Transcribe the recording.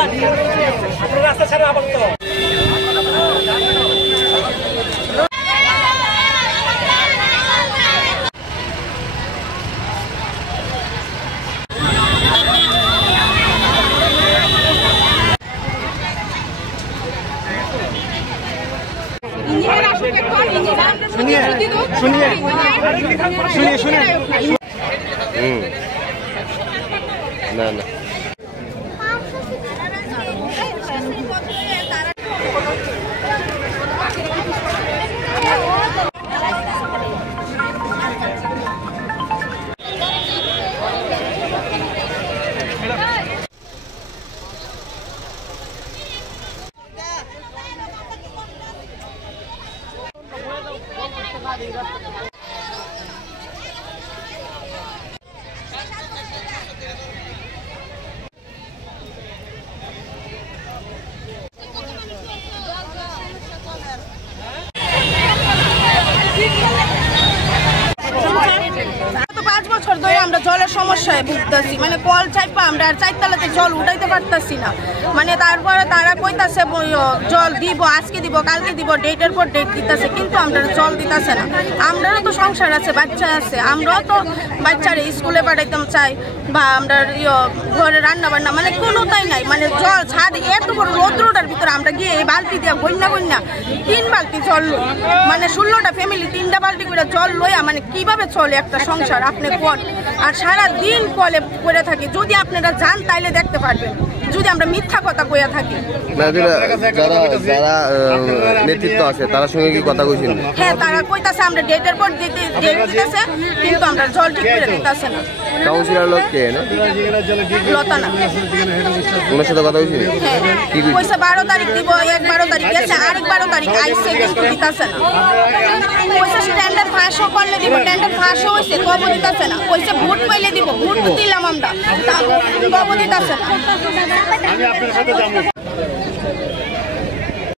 আপনারা রাস্তা ছাড়া আপাতত सुनिए सुनिए सुनिए सुनिए ना ना জলের সমস্যায় ভুগতেছি মানে কল চাইপা আমরা আর চারতলাতে জল উঠাইতে পারতেছি না মানে তারপরে তারা কইতাছে জল দিব আজকে দিব কালকে দিব ডেটের পর ডেট দিতেছে কিন্তু আমরা জল দিতেছে না আমরাও তো সংসার আছে বাচ্চা আছে আমরাও তো বাচ্চারা স্কুলে পাঠাইতাম চাই বা আমরা ঘরে রান্না বান্না মানে কোনোটাই নাই মানে জল ছাদ এত বড় রৌদ্রটার ভিতরে আমরা গিয়ে এই বালতি দিয়ে বন্যা 3 বালতি জল লই মানে 16টা ফ্যামিলি 3টা বালতি করে জল লইয়া মানে কিভাবে চলে একটা সংসার আপনি কোন আর সারা দিন কলে পড়ে থাকি যদি আপনারা যান তাইলে দেখতে পারবেন যদি আমরা মিথ্যা কথা কইয়া থাকি যারা নেতৃত্ব আছে তার সঙ্গে কি কথা কইছেন হ্যাঁ তারা কইতাছে আমরা ডেটের পর ডেট দিতেছে কিন্তু আমরা জল ঠিক করে দিতেছে না কাউন্সিলর লোক কে না লতানা ওনার সাথে কথা কইছেন কি কইছে 12 তারিখ দিব 12 তারিখ গেছে আরেক 12 তারিখ আইছে কিন্তু দিতেছে না কইছে স্ট্যান্ডার্ড ফাঁসও করলে দিব টেন্ডার ফাঁসও হইছে কব দিতেছে না কইছে ভোট পাইলে দিব ভোট দিলাম আমরা কব দিতেছে না আমি আপনার সাথে যাবো